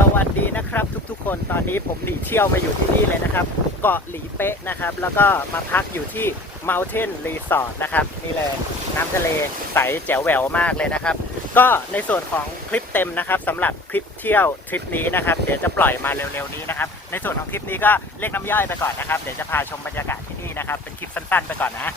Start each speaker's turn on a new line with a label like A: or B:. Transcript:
A: สวัสดีนะครับทุกๆ คนตอนนี้ผมหนีเที่ยวมาอยู่ที่นี่เลยนะครับ เกาะหลีเป๊ะนะครับ แล้วก็มาพักอยู่ที่ Mountain Resort นะครับ นี่เลยน้ำทะเลใสแจ๋วแหววมากเลยนะครับ ก็ในส่วนของคลิปเต็มนะครับสำหรับคลิปเที่ยวทริปนี้นะครับ เดี๋ยวจะปล่อยมาเร็วๆนี้นะครับ ในส่วนของคลิปนี้ก็เรียกน้ำย่อยไปก่อนนะครับ เดี๋ยวจะพาชมบรรยากาศที่นี่นะครับ เป็นคลิปสั้นๆไปก่อนนะ